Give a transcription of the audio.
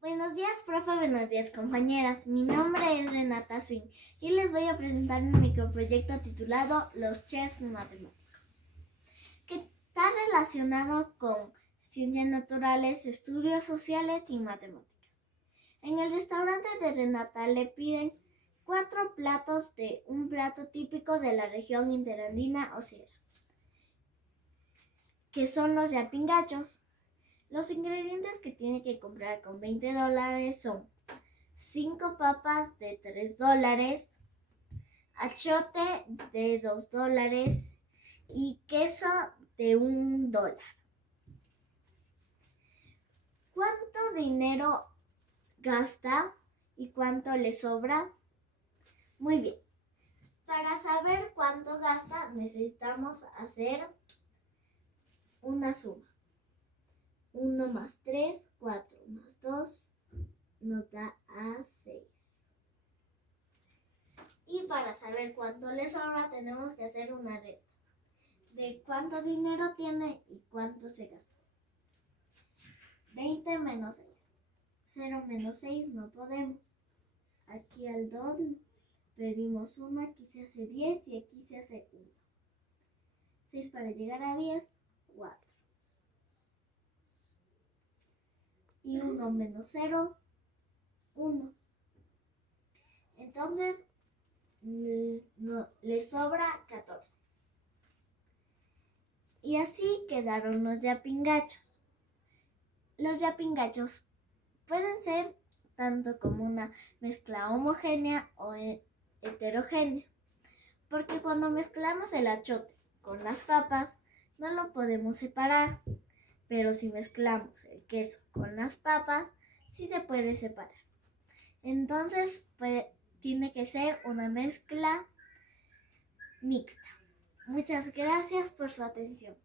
Buenos días, profe, buenos días, compañeras. Mi nombre es Renata Swing y les voy a presentar mi microproyecto titulado Los Chefs Matemáticos, que está relacionado con ciencias naturales, estudios sociales y matemáticas. En el restaurante de Renata le piden 4 platos de un plato típico de la región interandina o sierra, que son los yapingachos. Los ingredientes que tiene que comprar con $20 son 5 papas de $3, achote de $2 y queso de $1. ¿Cuánto dinero gasta y cuánto le sobra? Muy bien. Para saber cuánto gasta necesitamos hacer una suma. 1 más 3, 4 más 2 nos da a 6. Y para saber cuánto le sobra tenemos que hacer una resta de cuánto dinero tiene y cuánto se gastó. 20 menos 6. 0 menos 6 no podemos. Aquí al 2 pedimos 1, aquí se hace 10 y aquí se hace 1. 6 para llegar a 10, 4. Y 1 menos 0, 1. Entonces le sobra 14. Y así quedaron los yapingachos. Los yapingachos pueden ser tanto como una mezcla homogénea o heterogénea, porque cuando mezclamos el achote con las papas no lo podemos separar, pero si mezclamos el queso con las papas sí se puede separar. Entonces tiene que ser una mezcla mixta. Muchas gracias por su atención.